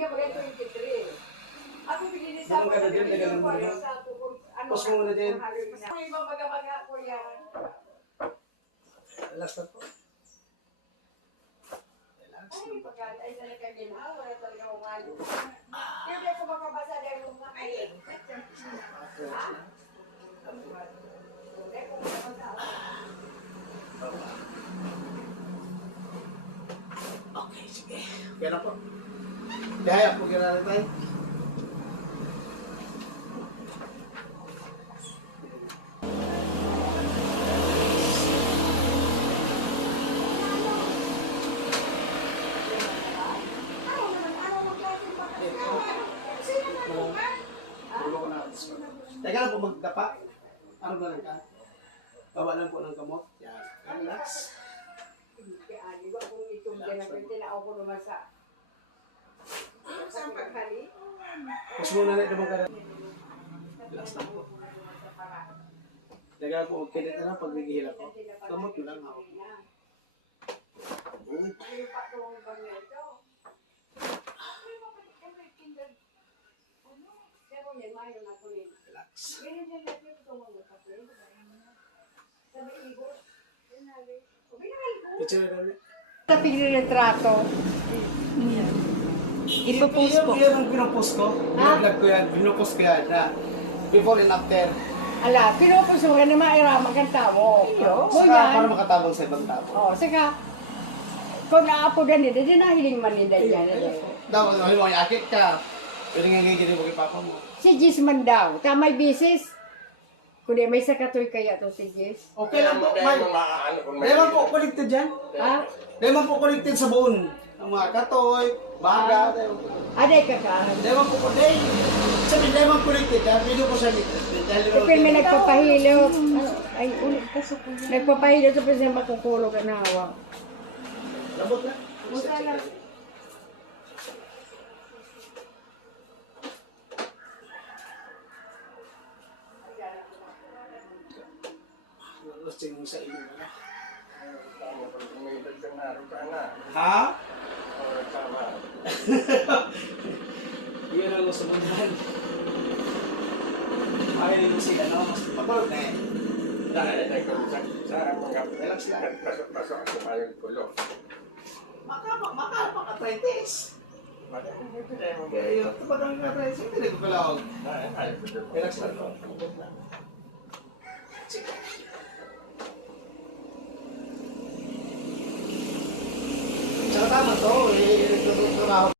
niya bagay 23. Ako bigyan sa Ganun ka na din, ganun mo na. Pause mo muna din. Ang ibang baga-baga ko yan. Relax na po. Relax Ay, na po. pagka ay talaga ginawa, wala talaga umalo. Hindi ko makabasa dahil mga ay. Ha? Hindi ko makabasa. Okay, sige. Okay na po. Dahaya po ginala tayo. Teka lang po magdapa. Ano ba lang ka? Baba lang po ng gamot. Yan. Relax. Di ba kung itong ganagin, tinao ko naman sa pagkali? Pause muna na naman ka na. Relax lang po. Teka lang po magkilit na lang pag naghihilap ko. Gamot yun lang ako. Ano pa itong pagneto? Relax. Picture na ulit. Sa pinretrato. Ipopost ko. Yan ang pinopost ko. Vlog ko yan. Pinopost ko yan na before and after. Ala, pinupuso ka naman irama kang tao. Saka para makatabang sa ibang tao. Oh, saka kung naapo na nila, di nahiling man nila yan. Dapat naman mo yakit ka. Pwede nga gigilin mo kay papa mo. Si Jis man daw, tamay bisis. Kundi may sakatoy kaya to si Jis. Okay lang po. Di man po connected dyan. Ha? Di man po connected sa buon. Ang mga katoy, baga. Aday ka ka. Di man po connected. Sabi, di man connected dyan. Pwede po siya connected. Kapag may nagpapahilo. Ay, ulit. Nagpapahilo sa pwede makukulog ka na hawa. Labot na. Musta lang. Lusting mo sa inyo na. Ha? Ha? Yun ang gusto mo dyan. Ayaw mo sila, no? Mas patulog na eh. Relax lang. Pasok ako mayroong pulo. Maka-30s. Kaya yun, kapag ang ka-30s, hindi nagpapalawag. Relax lang. Sige. Tsaka tama to, eh,